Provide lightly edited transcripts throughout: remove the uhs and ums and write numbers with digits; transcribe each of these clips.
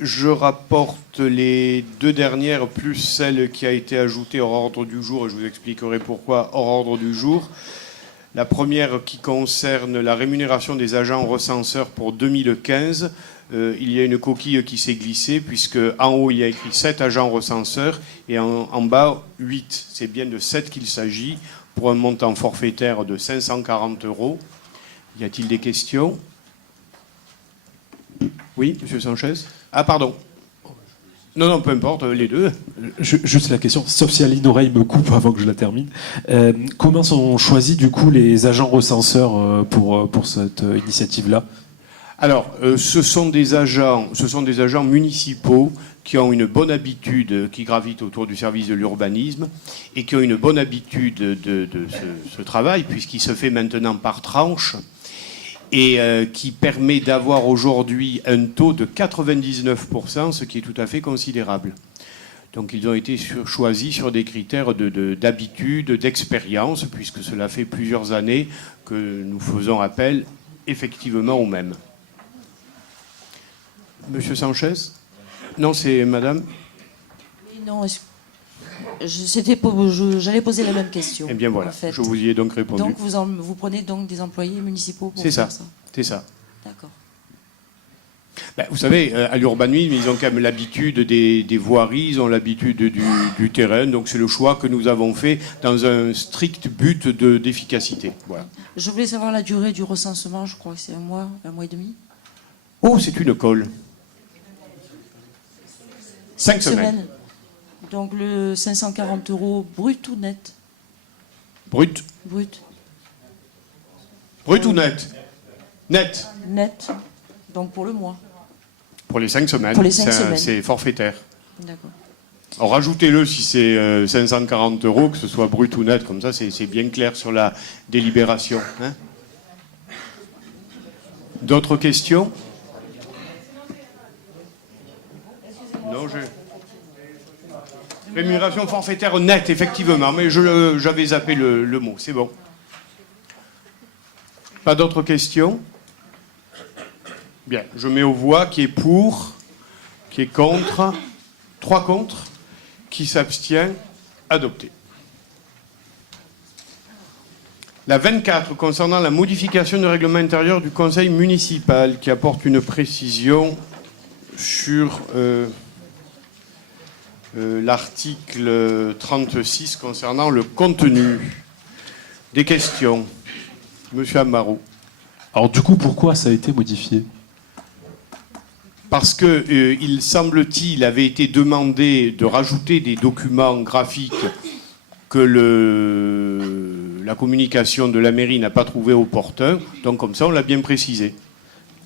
Je rapporte les deux dernières, plus celle qui a été ajoutée hors ordre du jour, et je vous expliquerai pourquoi hors ordre du jour. La première qui concerne la rémunération des agents recenseurs pour 2015. Il y a une coquille qui s'est glissée, puisque en haut, il y a écrit 7 agents recenseurs, et en bas, 8. C'est bien de 7 qu'il s'agit, pour un montant forfaitaire de 540 €. Y a-t-il des questions ? Oui, M. Sanchez ? Ah, pardon. Non, peu importe, les deux. Juste la question, sauf si Aline Oreille me coupe avant que je la termine. Comment sont choisis du coup les agents recenseurs pour cette initiative-là ? Alors, ce sont des agents municipaux qui ont une bonne habitude, qui gravitent autour du service de l'urbanisme et qui ont une bonne habitude de ce travail, puisqu'il se fait maintenant par tranche, et qui permet d'avoir aujourd'hui un taux de 99%, ce qui est tout à fait considérable. Donc ils ont été choisis sur des critères d'habitude, d'expérience, puisque cela fait plusieurs années que nous faisons appel effectivement aux mêmes. Monsieur Sanchez ? Non, c'est madame ? Oui, non, j'allais poser la même question. Eh bien voilà, en fait. Je vous y ai donc répondu. Donc vous prenez donc des employés municipaux pour faire ça ? C'est ça. D'accord. Ben, vous savez, à l'urbanisme, ils ont quand même l'habitude des voiries, ils ont l'habitude du terrain, donc c'est le choix que nous avons fait dans un strict but d'efficacité. Voilà. Je voulais savoir la durée du recensement, je crois que c'est un mois et demi. Oh, c'est une colle. 5 semaines. Donc le 540 € brut ou net ? Brut. Brut. Brut ou net ? Net. Net. Donc pour le mois. Pour les 5 semaines. Pour les 5 semaines. C'est forfaitaire. D'accord. Alors rajoutez-le si c'est 540 €, que ce soit brut ou net, comme ça c'est bien clair sur la délibération. Hein ? D'autres questions ? Non, rémunération forfaitaire nette, effectivement, mais j'avais zappé le mot, c'est bon. Pas d'autres questions ? Bien, je mets aux voix qui est pour, qui est contre, 3 contre, qui s'abstient, adopté. La 24, concernant la modification du règlement intérieur du conseil municipal, qui apporte une précision sur l'article 36 concernant le contenu. Des questions ? Monsieur Amaro. Alors du coup, pourquoi ça a été modifié ? Parce que, il semble-t-il, avait été demandé de rajouter des documents graphiques que la communication de la mairie n'a pas trouvé opportun. Donc comme ça, on l'a bien précisé.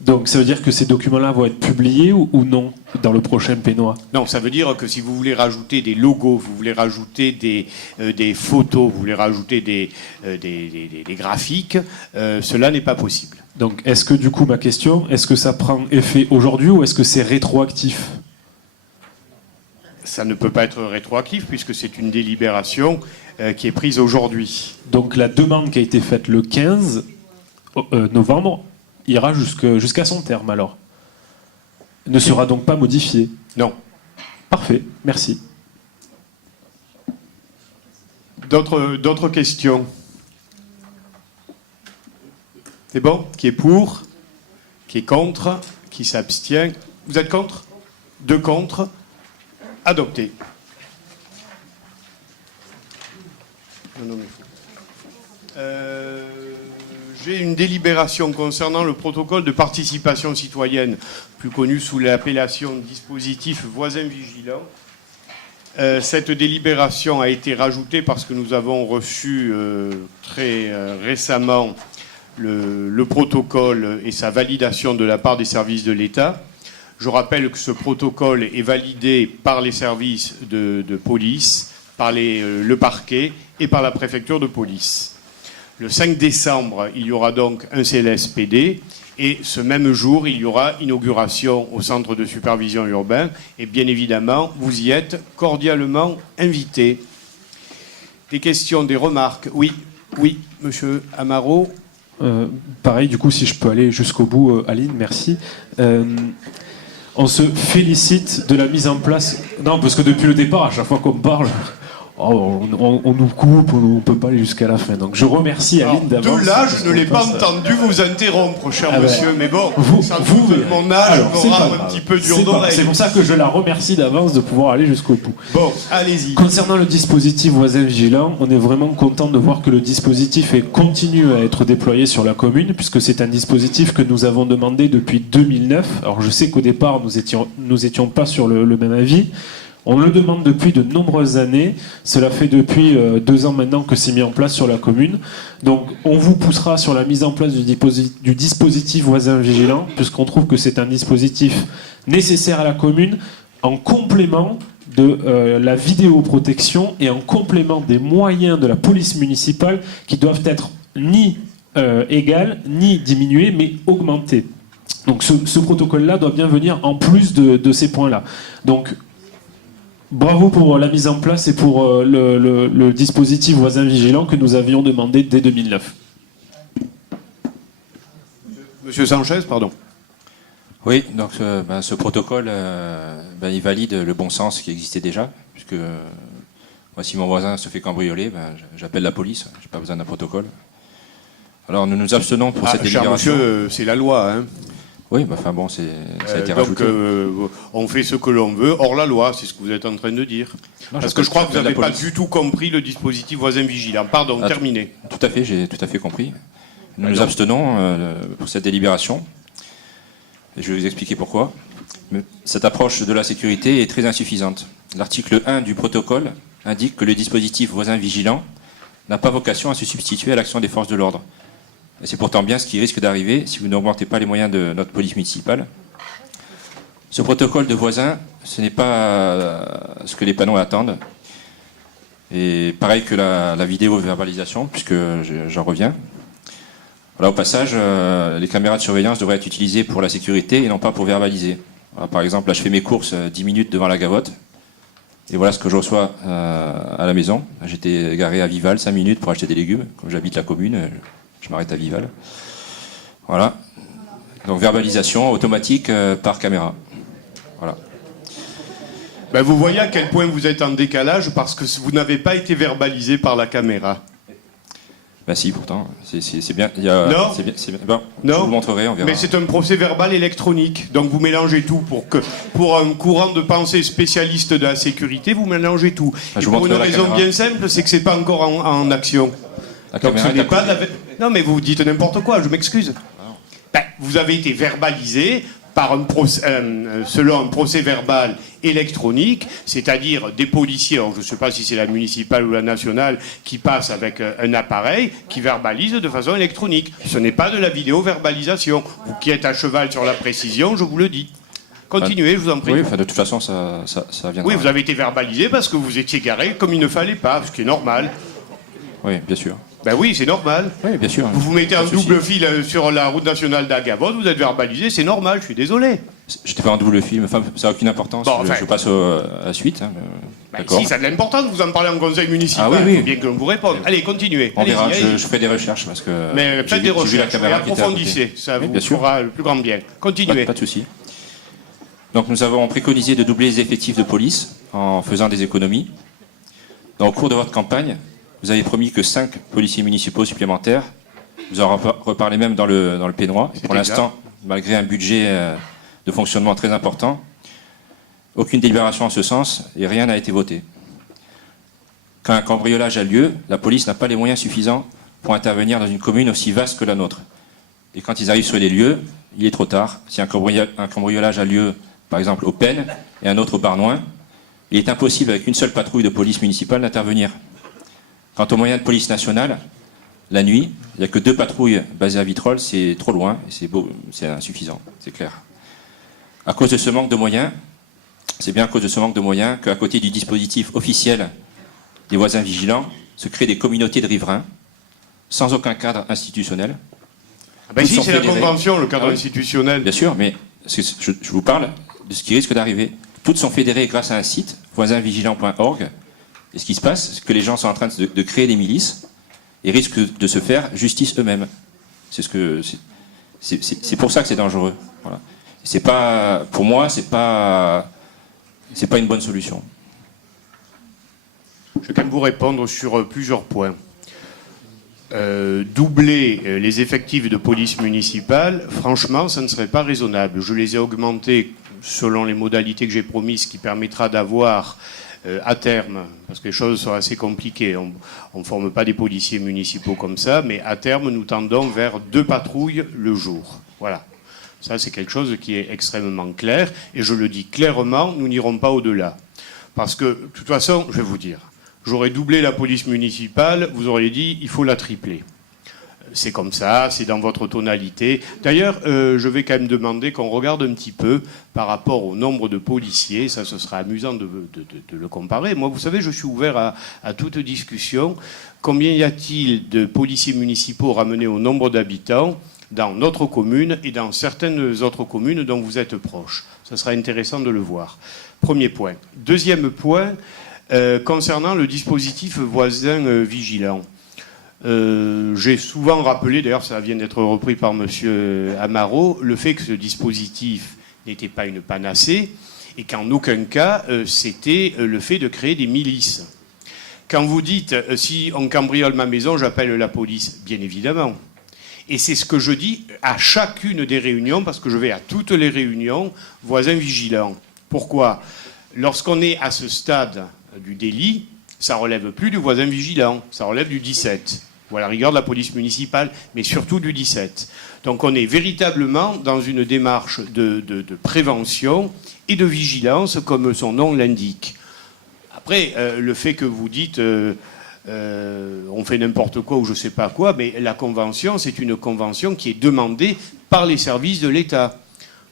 Donc ça veut dire que ces documents-là vont être publiés ou non dans le prochain PNOA ? Non, ça veut dire que si vous voulez rajouter des logos, vous voulez rajouter des photos, vous voulez rajouter des graphiques, cela n'est pas possible. Donc est-ce que du coup, ma question, est-ce que ça prend effet aujourd'hui ou est-ce que c'est rétroactif ? Ça ne peut pas être rétroactif puisque c'est une délibération qui est prise aujourd'hui. Donc la demande qui a été faite le 15 novembre ira jusqu'à son terme alors. Ne sera donc pas modifiée. Non. Parfait, merci. D'autres questions ? C'est bon ? Qui est pour ? Qui est contre ? Qui s'abstient ? Vous êtes contre ? 2 contre ? Adopté. J'ai une délibération concernant le protocole de participation citoyenne, plus connu sous l'appellation dispositif voisin vigilant. Cette délibération a été rajoutée parce que nous avons reçu très récemment le protocole et sa validation de la part des services de l'État. Je rappelle que ce protocole est validé par les services de police, par le parquet et par la préfecture de police. Le 5 décembre, il y aura donc un CLSPD et ce même jour, il y aura inauguration au centre de supervision urbain et bien évidemment, vous y êtes cordialement invités. Des questions, des remarques ? Oui, monsieur Amaro. Pareil, du coup, si je peux aller jusqu'au bout, Aline, merci. on se félicite de la mise en place. Non, parce que depuis le départ, à chaque fois qu'on parle, on nous coupe, on ne peut pas aller jusqu'à la fin. Donc je remercie Aline d'avance. De là, je ne l'ai pas entendu vous interrompre, cher monsieur, mais bon, mon âge alors, me rend un petit peu dur d'oreille. C'est pour ça que je la remercie d'avance de pouvoir aller jusqu'au bout. Bon, allez-y. Concernant le dispositif voisin vigilant, on est vraiment content de voir que le dispositif continue à être déployé sur la commune, puisque c'est un dispositif que nous avons demandé depuis 2009. Alors je sais qu'au départ, nous étions pas sur le même avis. On le demande depuis de nombreuses années. Cela fait depuis 2 ans maintenant que c'est mis en place sur la commune. Donc on vous poussera sur la mise en place du dispositif voisin vigilant, puisqu'on trouve que c'est un dispositif nécessaire à la commune, en complément de la vidéoprotection et en complément des moyens de la police municipale qui doivent être ni égales, ni diminués, mais augmentés. Donc ce protocole-là doit bien venir en plus de ces points-là. Donc bravo pour la mise en place et pour le dispositif voisin vigilant que nous avions demandé dès 2009. Monsieur Sanchez, pardon. Oui, donc ce protocole, il valide le bon sens qui existait déjà, puisque moi, si mon voisin se fait cambrioler, j'appelle la police, je n'ai pas besoin d'un protocole. Alors nous nous abstenons pour cette délibération. Cher monsieur, c'est la loi, hein. Oui, ça a été rajouté. Donc, on fait ce que l'on veut, hors la loi, c'est ce que vous êtes en train de dire. Non, parce que je crois que vous n'avez pas du tout compris le dispositif voisin vigilant. Pardon, terminé. Tout à fait, j'ai tout à fait compris. Nous nous abstenons pour cette délibération. Et je vais vous expliquer pourquoi. Mais cette approche de la sécurité est très insuffisante. L'article 1 du protocole indique que le dispositif voisin vigilant n'a pas vocation à se substituer à l'action des forces de l'ordre. Et c'est pourtant bien ce qui risque d'arriver si vous n'augmentez pas les moyens de notre police municipale. Ce protocole de voisin, ce n'est pas ce que les panneaux attendent. Et pareil que la vidéo-verbalisation, puisque j'en reviens. Voilà, au passage, les caméras de surveillance devraient être utilisées pour la sécurité et non pas pour verbaliser. Voilà, par exemple, là je fais mes courses 10 minutes devant la gavotte. Et voilà ce que je reçois à la maison. J'étais garé à Vival 5 minutes pour acheter des légumes. Comme j'habite la commune, je m'arrête à Vival. Voilà. Donc verbalisation automatique par caméra. Voilà. Ben, vous voyez à quel point vous êtes en décalage parce que vous n'avez pas été verbalisé par la caméra. Ben si, pourtant. C'est bien. Non. C'est bien. Bon, je vous le montrerai, on verra. Mais c'est un procès verbal électronique. Donc vous mélangez tout. Pour un courant de pensée spécialiste de la sécurité, vous mélangez tout. Ben, et pour une raison bien simple, c'est que c'est pas encore en action. Donc ce n'est pas de la... Non mais vous dites n'importe quoi, je m'excuse. Ben, vous avez été verbalisé par selon un procès verbal électronique, c'est-à-dire des policiers, alors je ne sais pas si c'est la municipale ou la nationale, qui passent avec un appareil qui verbalise de façon électronique. Ce n'est pas de la vidéo-verbalisation. Vous qui êtes à cheval sur la précision, je vous le dis. Continuez, je vous en prie. Oui, de toute façon, ça viendra. Oui, vous avez été verbalisé parce que vous étiez garé comme il ne fallait pas, ce qui est normal. Oui, bien sûr. Ben oui, c'est normal. Oui, bien sûr. Vous vous mettez un double fil sur la route nationale d'Agavot, vous êtes verbalisé, c'est normal, je suis désolé. J'étais pas en double film, enfin, ça n'a aucune importance. Bon, je passe à la suite. Hein, d'accord. Si, ça a de l'importance, vous en parlez en conseil municipal, il faut bien que l'on vous réponde. Allez, continuez. On verra, je ferai des recherches parce que. Mais faites des recherches, et approfondissez, ça vous fera le plus grand bien. Continuez. Pas de souci. Donc nous avons préconisé de doubler les effectifs de police en faisant des économies. Au cours de votre campagne, vous avez promis que 5 policiers municipaux supplémentaires. Vous en reparlez même dans le Pénois. Pour l'instant, malgré un budget de fonctionnement très important, aucune délibération en ce sens et rien n'a été voté. Quand un cambriolage a lieu, la police n'a pas les moyens suffisants pour intervenir dans une commune aussi vaste que la nôtre. Et quand ils arrivent sur les lieux, il est trop tard. Si un cambriolage a lieu, par exemple au Pen et un autre au Barnoin, il est impossible avec une seule patrouille de police municipale d'intervenir. Quant aux moyens de police nationale, la nuit, il n'y a que 2 patrouilles basées à Vitrolles, c'est trop loin, c'est insuffisant, c'est clair. À cause de ce manque de moyens, c'est bien à cause de ce manque de moyens qu'à côté du dispositif officiel des voisins vigilants, se créent des communautés de riverains, sans aucun cadre institutionnel. Ah ben si, c'est la convention, le cadre institutionnel. Bien sûr, mais je vous parle de ce qui risque d'arriver. Toutes sont fédérées grâce à un site, voisinvigilant.org. Et ce qui se passe, c'est que les gens sont en train de créer des milices et risquent de se faire justice eux-mêmes. C'est pour ça que c'est dangereux. Voilà. C'est pas, pour moi, c'est pas une bonne solution. Je vais quand même vous répondre sur plusieurs points. Doubler les effectifs de police municipale, franchement, ça ne serait pas raisonnable. Je les ai augmentés selon les modalités que j'ai promises, ce qui permettra d'avoir à terme, parce que les choses sont assez compliquées, on ne forme pas des policiers municipaux comme ça, mais à terme, nous tendons vers 2 patrouilles le jour. Voilà. Ça, c'est quelque chose qui est extrêmement clair, et je le dis clairement, nous n'irons pas au-delà. Parce que, de toute façon, je vais vous dire, j'aurais doublé la police municipale, vous auriez dit, il faut la tripler. C'est comme ça, c'est dans votre tonalité. D'ailleurs, je vais quand même demander qu'on regarde un petit peu par rapport au nombre de policiers. Ça, ce sera amusant de le comparer. Moi, vous savez, je suis ouvert à toute discussion. Combien y a-t-il de policiers municipaux ramenés au nombre d'habitants dans notre commune et dans certaines autres communes dont vous êtes proches? Ça sera intéressant de le voir. Premier point. Deuxième point, concernant le dispositif voisin vigilant. J'ai souvent rappelé, d'ailleurs ça vient d'être repris par M. Amaro, le fait que ce dispositif n'était pas une panacée et qu'en aucun cas c'était le fait de créer des milices. Quand vous dites si on cambriole ma maison, j'appelle la police, bien évidemment. Et c'est ce que je dis à chacune des réunions, parce que je vais à toutes les réunions, voisins vigilants. Pourquoi ? Lorsqu'on est à ce stade du délit, ça relève plus du voisin vigilant, ça relève du 17. Ou à la rigueur de la police municipale, mais surtout du 17. Donc on est véritablement dans une démarche de prévention et de vigilance, comme son nom l'indique. Après, le fait que vous dites on fait n'importe quoi ou je ne sais pas quoi, mais la convention, c'est une convention qui est demandée par les services de l'État.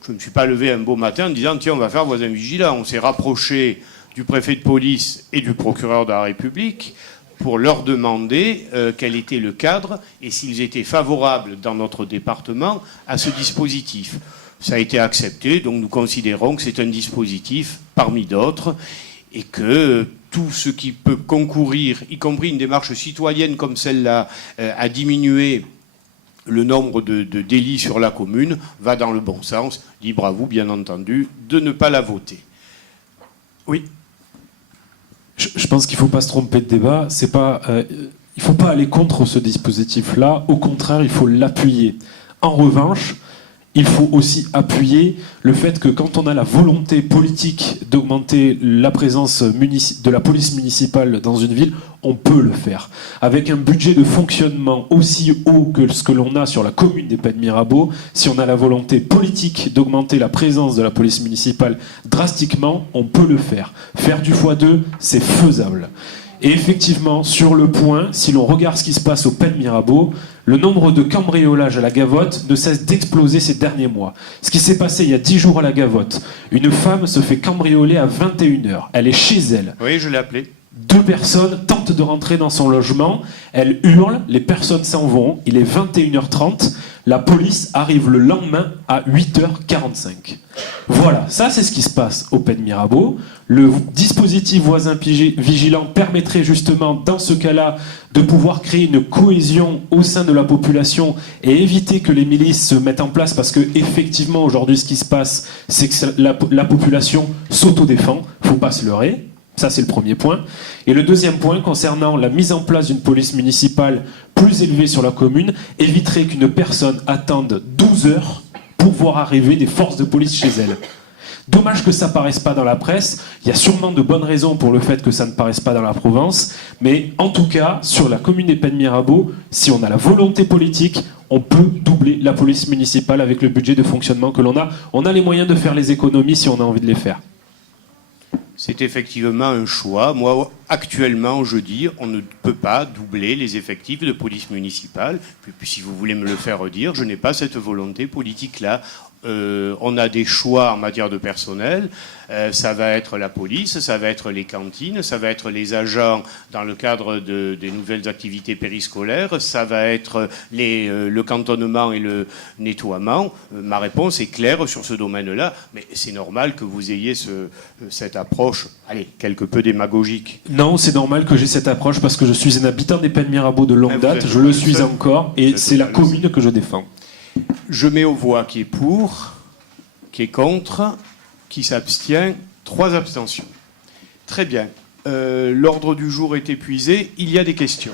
Je ne me suis pas levé un beau matin en disant tiens, on va faire voisin vigilant. On s'est rapproché du préfet de police et du procureur de la République pour leur demander quel était le cadre et s'ils étaient favorables dans notre département à ce dispositif. Ça a été accepté, donc nous considérons que c'est un dispositif parmi d'autres et que tout ce qui peut concourir, y compris une démarche citoyenne comme celle-là, à diminuer le nombre de délits sur la commune, va dans le bon sens. Libre à vous, bien entendu, de ne pas la voter. Oui. Je pense qu'il ne faut pas se tromper de débat. Il ne faut pas aller contre ce dispositif-là. Au contraire, il faut l'appuyer. En revanche, il faut aussi appuyer le fait que quand on a la volonté politique d'augmenter la présence de la police municipale dans une ville, on peut le faire. Avec un budget de fonctionnement aussi haut que ce que l'on a sur la commune des Pays de Mirabeau, si on a la volonté politique d'augmenter la présence de la police municipale drastiquement, on peut le faire. Faire du x2, c'est faisable. Et effectivement, sur le point, si l'on regarde ce qui se passe au Pays de Mirabeau, le nombre de cambriolages à la Gavotte ne cesse d'exploser ces derniers mois. Ce qui s'est passé il y a 10 jours à la Gavotte, une femme se fait cambrioler à 21h. Elle est chez elle. Oui, je l'ai appelé. 2 personnes tentent de rentrer dans son logement. Elle hurle, les personnes s'en vont. Il est 21h30. La police arrive le lendemain à 8h45. Voilà, ça c'est ce qui se passe au Pays de Mirabeau. Le dispositif voisin vigilant permettrait justement, dans ce cas-là, de pouvoir créer une cohésion au sein de la population et éviter que les milices se mettent en place, parce que effectivement aujourd'hui ce qui se passe, c'est que la population s'autodéfend. Faut pas se leurrer. Ça, c'est le premier point. Et le deuxième point, concernant la mise en place d'une police municipale plus élevée sur la commune, éviterait qu'une personne attende 12 heures pour voir arriver des forces de police chez elle. Dommage que ça ne paraisse pas dans la presse. Il y a sûrement de bonnes raisons pour le fait que ça ne paraisse pas dans la Provence. Mais en tout cas, sur la commune des Pays de Mirabeau, si on a la volonté politique, on peut doubler la police municipale avec le budget de fonctionnement que l'on a. On a les moyens de faire les économies si on a envie de les faire. C'est effectivement un choix. Moi, actuellement, je dis, on ne peut pas doubler les effectifs de police municipale. Puis si vous voulez me le faire redire, je n'ai pas cette volonté politique-là. On a des choix en matière de personnel. Ça va être la police, ça va être les cantines, ça va être les agents dans le cadre des nouvelles activités périscolaires, ça va être le cantonnement et le nettoiement. Ma réponse est claire sur ce domaine-là, mais c'est normal que vous ayez cette approche, quelque peu démagogique. Non, c'est normal que j'ai cette approche parce que je suis un habitant des Pays de Mirabeau de longue date, je le suis encore, et c'est la commune que je défends. Je mets aux voix qui est pour. Qui est contre? Qui s'abstient? 3 abstentions. Très bien. L'ordre du jour est épuisé. Il y a des questions.